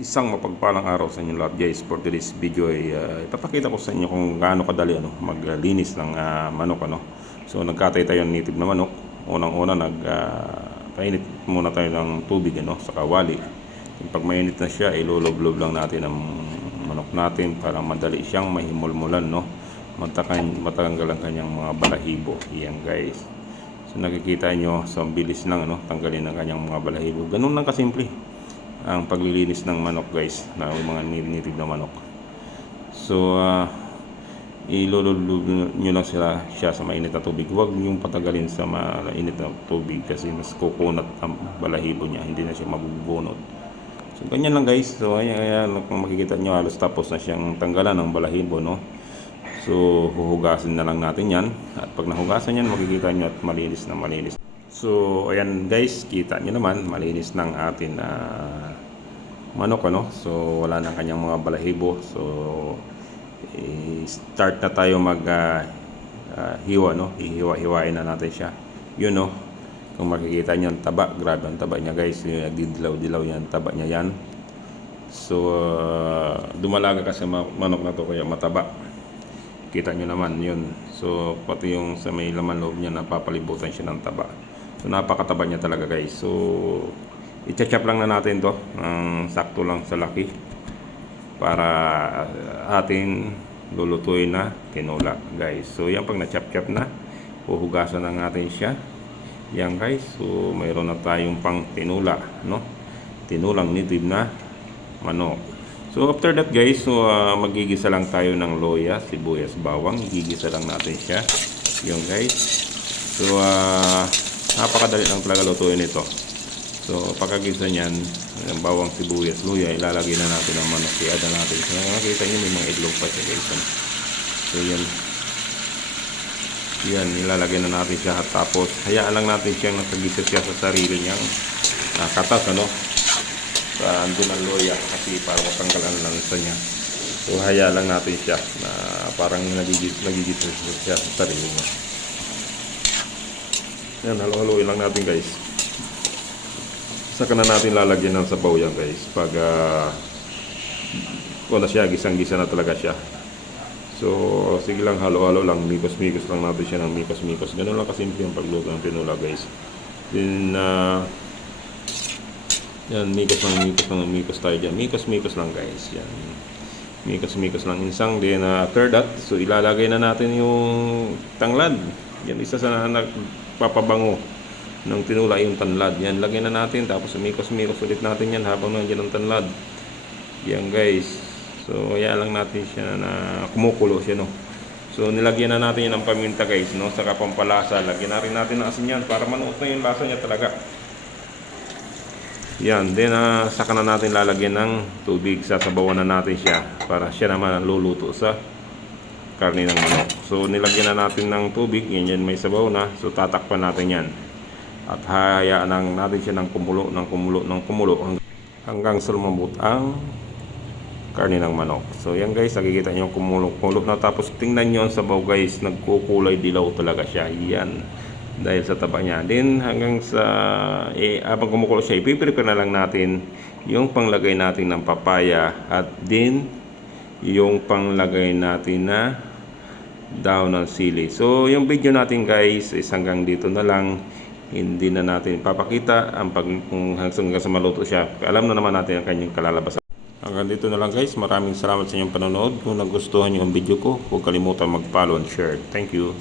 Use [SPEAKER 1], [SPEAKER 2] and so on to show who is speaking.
[SPEAKER 1] Isang mapagpalang araw sa inyo lahat guys. For today's video ay uh, ipapakita ko sa inyo kung gaano kadali ano, maglinis ng ah, manok. Ano. So nagkatay tayo ng native na manok. Unang-una nag painit muna tayo ng tubig ano, sa kawali. Pag mainit na siya, iluloblob lang natin ang manok natin para madali siyang mahimulmulan. No? Matakan, matanggal ang kanyang mga balahibo. Yan guys. So nakikita nyo, so bilis lang ano, tanggalin ang kanyang mga balahibo. Ganun lang kasimple ang paglilinis ng manok guys, na mga native na manok. So, uh, ilululog nyo lang sila siya sa mainit na tubig. Huwag nyong patagalin sa mainit na tubig kasi mas kukunat ang balahibo niya, hindi na siya mabubunot. So, ganyan lang guys. So, ayan, ayan kung makikita nyo, halos tapos na siyang tanggalan ng balahibo, no? So, huhugasin na lang natin yan. At pag nahugasan yan, makikita nyo at malinis na malinis. So, ayan guys, kita nyo naman, malinis ng atin na manok, ano? So, wala na kanyang mga balahibo. So, i-start na tayo mag ah, ah, hiwa, no? Hihiwa-hiwain na natin siya. Yun, no? Kung makikita nyo, ang taba. Grabe ang taba niya, guys. Yung nagdidilaw-dilaw yan, taba niya yan. So, ah, dumalaga kasi ma- manok na to, kaya mataba. Kita nyo naman yun. So, pati yung sa may laman loob niya, napapalibutan siya ng taba. So, napakataba niya talaga, guys. So, i-chop lang na natin to. Ng sakto lang sa laki. Para uh, atin lulutuin na tinola guys. So yan pag na-chop-chop na huhugasan na natin siya. Yan guys. So mayroon na tayong pang tinola no? Tinulang native na manok. So after that guys so uh, magigisa lang tayo ng loya sibuyas bawang. Gigisa lang natin siya. Yung guys. So uh, napakadali lang talaga lutuin ito So, pagkagisa niyan, ang bawang sibuyas, luya, ilalagay na natin ang manok. I-add na natin. So, nakikita niyo may mga itlog pa siya guys. So, yan. Yan, ilalagay na natin siya. At tapos, hayaan lang natin siyang nakagisa siya sa sarili niyang ah, katas, ano. Sa andun ang luya kasi para matanggal ang lansa niya. So, hayaan lang natin siya na parang nagigit, nagigit siya sa sarili niya. Yan, halo-haloin lang natin guys. Saka na natin lalagyan ng sabaw yan guys. Pag uh, wala siya, gisang-gisa na talaga siya. So, sige lang, halo-halo lang. Mikos-mikos lang natin siya ng mikos-mikos. Ganun lang kasimple yung pagluto ng pinula guys. Then, uh, yan, mikos lang, mikos lang, mikos tayo dyan. Mikos-mikos lang guys. Yan. Mikos-mikos lang insang. Then, uh, after that, so ilalagay na natin yung tanglad. Yan, isa sa nagpapabango ng tinula yung tanlad. Yan, lagyan na natin. Tapos umikos-mikos ulit natin yan habang nandiyan ang tanlad. Yan guys. So, kaya lang natin siya na kumukulo siya, no. So, nilagyan na natin yan ng paminta guys, no. Saka pampalasa. Lagyan na rin natin ng asin yan para manuot na yung lasa niya talaga. Yan. Then, ah, saka na natin lalagyan ng tubig. Sasabawan na natin siya para siya naman luluto sa karne ng manok. So, nilagyan na natin ng tubig. Yan yan may sabaw na. So, tatakpan natin yan at hayaan lang natin siya ng kumulo ng kumulo ng kumulo hanggang, sa lumambot ang karne ng manok. So yan guys, nakikita nyo kumulo kumulo na tapos tingnan nyo ang sabaw guys, nagkukulay dilaw talaga siya. Yan dahil sa taba niya. Then hanggang sa eh, habang kumukulo siya, ipiprepare na lang natin yung panglagay natin ng papaya at din yung panglagay natin na daw ng sili. So, yung video natin guys is hanggang dito na lang. Hindi na natin papakita ang pag kung hanggang sa maluto siya. Alam na naman natin ang kanyang kalalabasan. Hanggang dito na lang guys. Maraming salamat sa inyong panonood. Kung nagustuhan niyo ang video ko, huwag kalimutan mag-follow and share. Thank you.